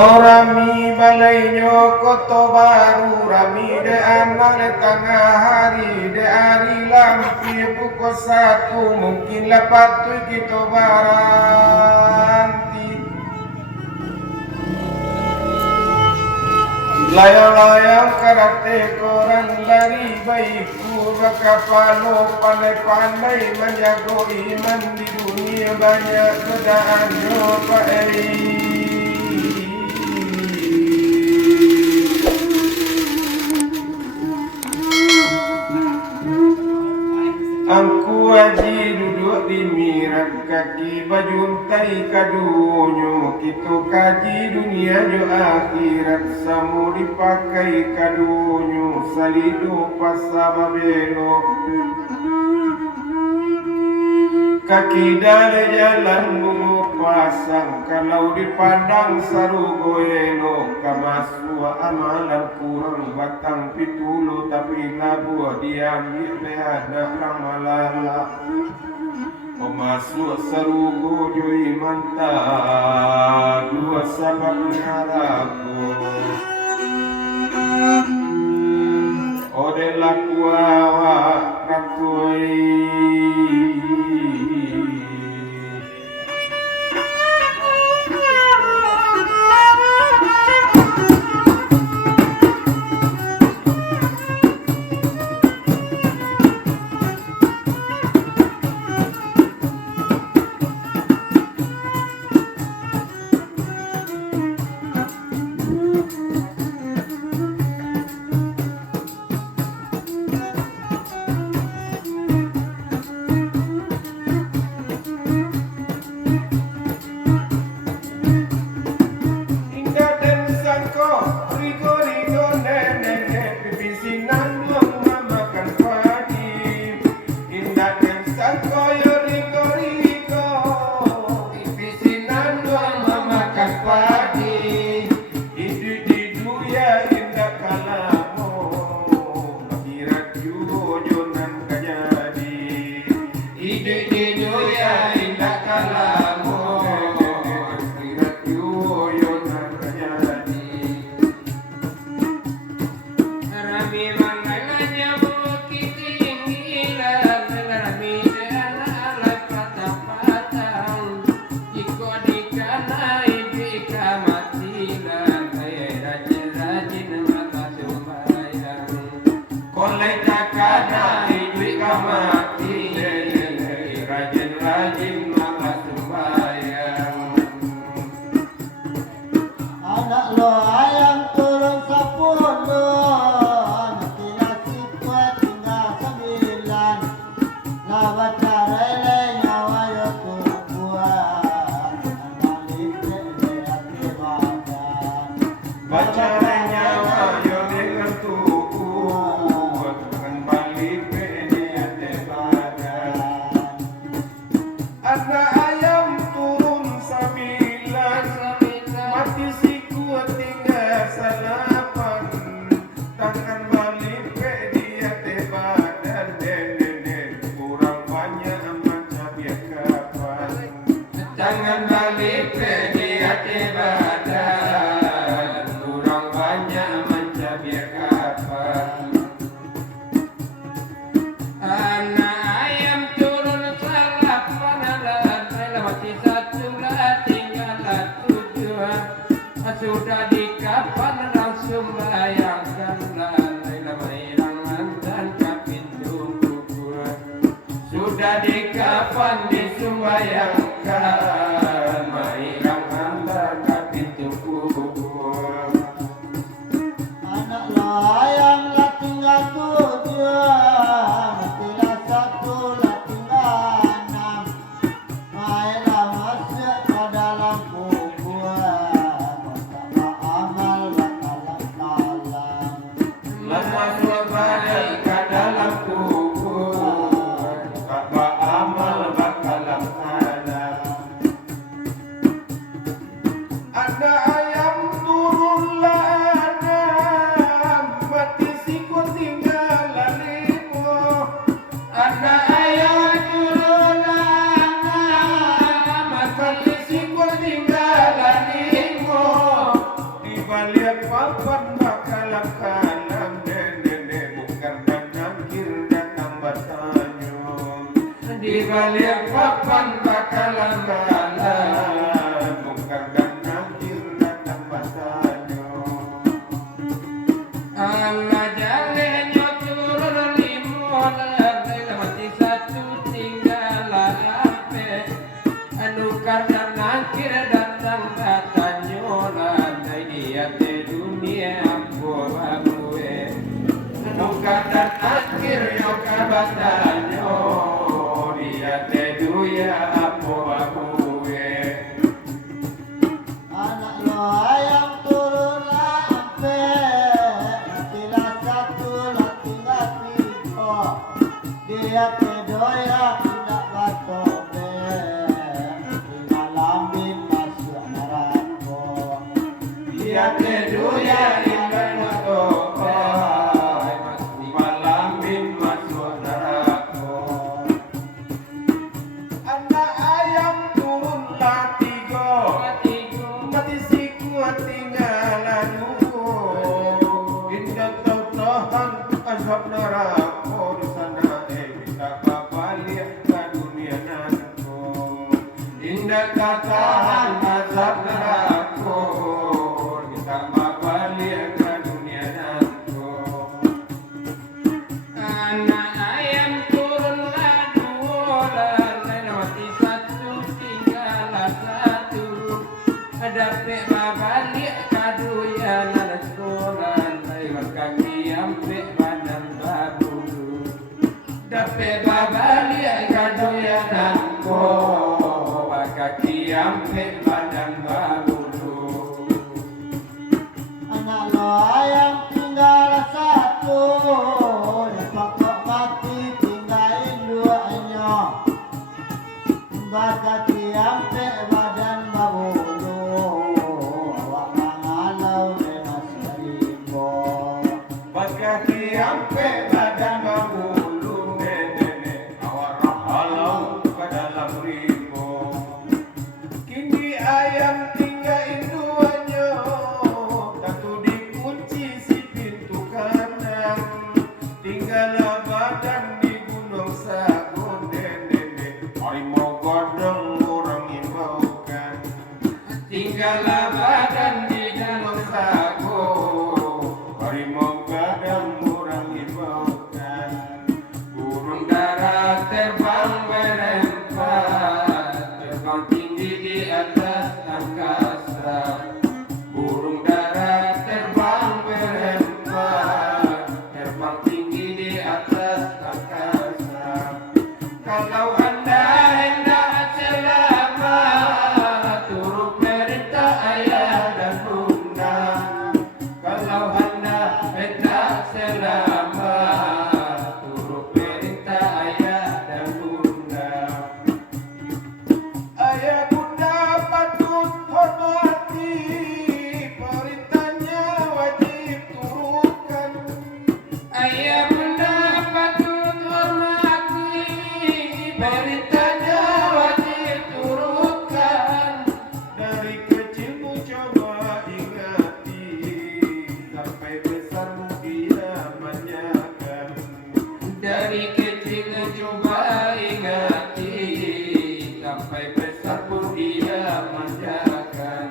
Orami balai nyokoto baru rami de amal tengah hari de hari lampi pukul 1 mungkin lapatu kita baranti layang-layang karate koran lari baikku bakapalo pandai-pandai menjaga iman di dunia banyak godaan nyobai. Angku aji duduk di mirak kaki bajuntai kadunyo Kitu kaji dunia jo akhirat samu dipakai kadunyo Salido pasababelo Kaki dari jalan bungu pasang Kalau dipandang sarugo elo Kamasua amalan kurang batang pitulo Tapi labu diambil lehana ramalala Pemasuk sarugo joi manta Dua sabab naraku Ode lakua rakui Sudah di kapan langsung bayangkanlah Lailah dan kapintu kubur Sudah di kapan disumbayangkan Mairangan dan kapintu kubur Anak layang lah tinggal 7 Matilah 1 lah tinggal 6 Mailah masuk ke dalam kubur Masuk balik ke dalam kubur Kaba amal bakalam ada di balik papan bakalan balan Mungkar dan nakir datang bahasanya Allah jalannya turun limon Laila mati satu tinggal ape anu karena nakir datang katanya Landai dia di dunia gue anu karena nakir yo kabatanya dia di dunia gue anak lo ayam turun lampe tilah satu lah tinggal tipe dia kedoya tidak batobe tinggal lambin masuk neraka dia di dunia indah toko malamin masuk neraka Anak ayam turun latigo Mati siku tinggalan Indah tautan azab neraka di sana bisa balik ke dunia nanti indah katahan azab neraka ditambah balik ke dunia nanti anak ayam turunlah dua lain mati satu tinggal satu ada pek balik kaduyan sekolah lewat kaki sampai badan babulu dapat balik kaduyan kaki sampai badan babulu anak lo ayam tinggal satu pokok mati tinggalin duanya bakat sampai badan babulu awak mengalau dengan seribu Kaki sampai badan berbulu nenek awak halau ke dalam rimbo Kini ayam tinggal induannya Tentu dikunci si pintu kanan Tinggal badan di gunung sagun nenek Harimau godong orang imbaukan tinggal badan di dalam sagu Harimau gadang orang imbaukan burung dara terbang berempat terbang tinggi di atas angkasa burung dara terbang berempat terbang tinggi di atas angkasa kalau anda hendak selamat turut perintah ayah dan bunda kalau anda hendak selamat turut perintah ayah dan bunda Ayah bunda patut hormati perintahnya wajib turutkan ayah bunda patut hormati perintahnya wajib turutkan dari kecilmu coba ingati sampai besarmu dia manjakan dari kecil coba ingati sampai besar pun dia manjakan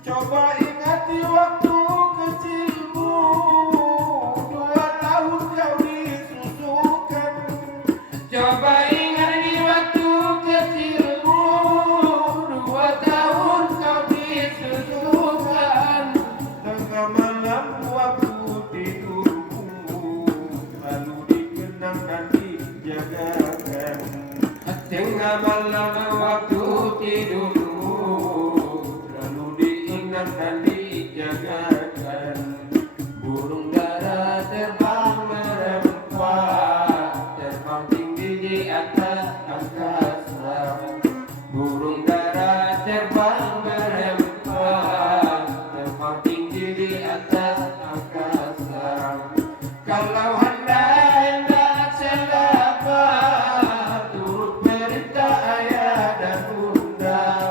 coba ingati waktu kecilmu 2 tahun kau disusukan coba ingat di waktu kecilmu 2 tahun kau disusukan tengah malam waktu tidurmu lalu dikenang dan dijagakan tengah malam waktu tidurmu lalu diingat dan dijagakan burung dara terbang merempat terbang tinggi di atas angkasa burung dara terbang merempat terbang tinggi di atas angkasa kalau anda hendak selamat turut perintah ayah dan bunda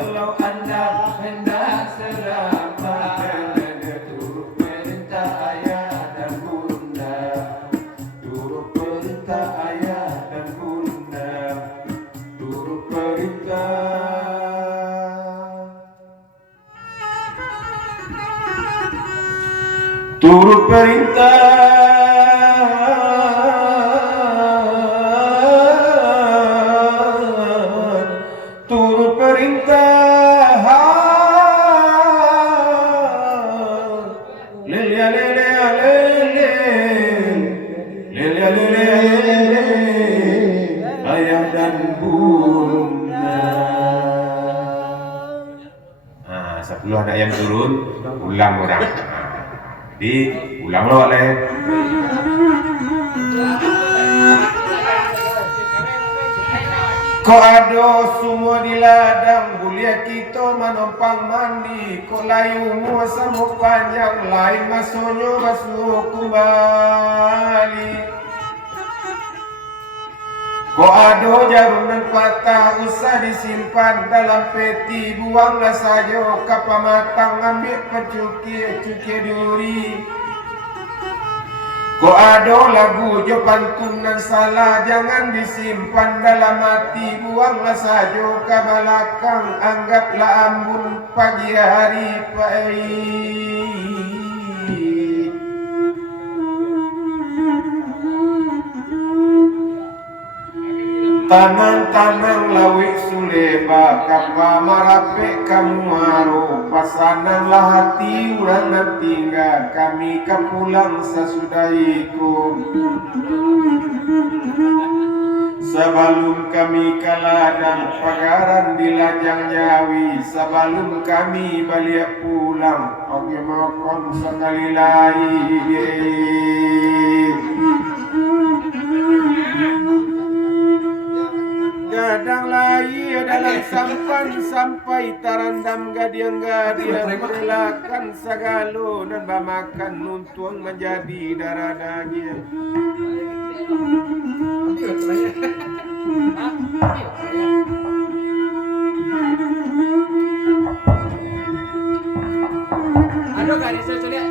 Kalau anda hendak selamat, turut perintah ayah dan bunda, turut perintah ayah dan bunda, turut perintah. Turut perintah. Turut perintah. Lele lele lele. Lele lele lele. Ayah dan bunda. Ah, 10 anak yang turun, ulang orang. Ulang lo oleh. Ko ado semua di ladang bulia kita manompang mandi. Ko layu mua samuk panjang lain masonyo basuh kembali. Ko ado jarum dan patah usah disimpan dalam peti, buanglah saja kapal matang ambil percukir duri. Ko ado lagu jo pantun dan salah jangan disimpan dalam hati, buanglah saja ke belakang anggaplah ambun pagi hari Tanang-tanang lawik suleba kapa marape kamu maru pasananglah hati urang dan tinggal kami kapulang sasudahiku. Sebelum kami ke ladang pagaran di lajang Jawi, sebelum kami balik pulang oke makan sekali lagi. Gadang lai dalam sampan sampai tarandam gadiang-gadiang relakan sagalo dan bamakan nuntuang menjadi darah daging. Aduh garis saya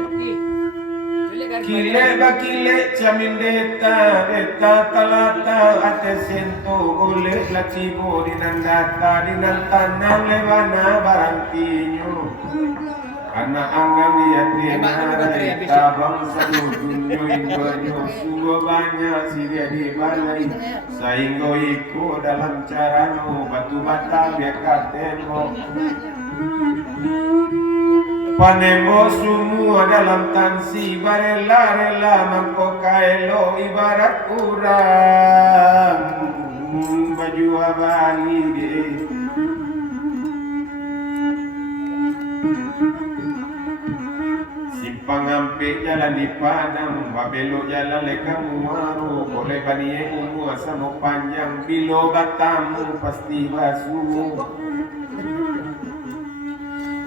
Kile bakile camin deta talata ate sento oleh la cibo dinandata dinantanang levana barantinyo karena anggam diatina tabang sanudunyo indonyo suwa banyak siria di balai sainggo iko dalam carano batu bata biakatemo Panembo semua dalam tansi barela-rela mangkokaelo ibarat urang baju abali de. Simpang ampe jalan di Padang, babelo jalan leka muaru, boleh banie umur sama panjang bilo batamu pasti basuh.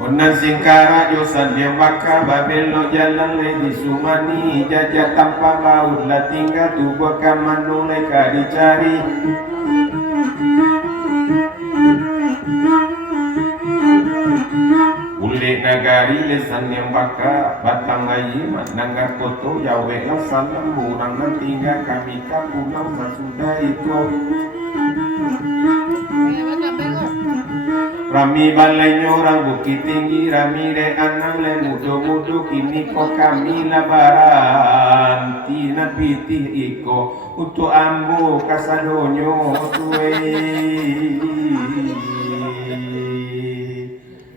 Onan singkara josan yang baka babelo jalan le di sumani jajah tanpa baut la tinggal tu bekam manulai ka dicari. Ule nagari lesan yang baka batang ayi nanggar koto yawe lasan lemburang nan tinggal kami ka pulau masudah itu. Rami balai nyorang bukit tinggi rami re anang le mudo kini ko kami labaran tina pitih iko untuk ambo kasadonyo tuwe.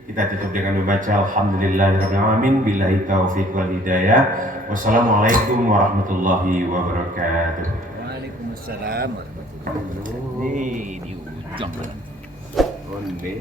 Kita tutup dengan membaca alhamdulillahirrahmanirrahim billahi taufiq wal hidayah. Wassalamualaikum warahmatullahi wabarakatuh. Waalaikumsalam warahmatullahi wabarakatuh. Di ujung Onde.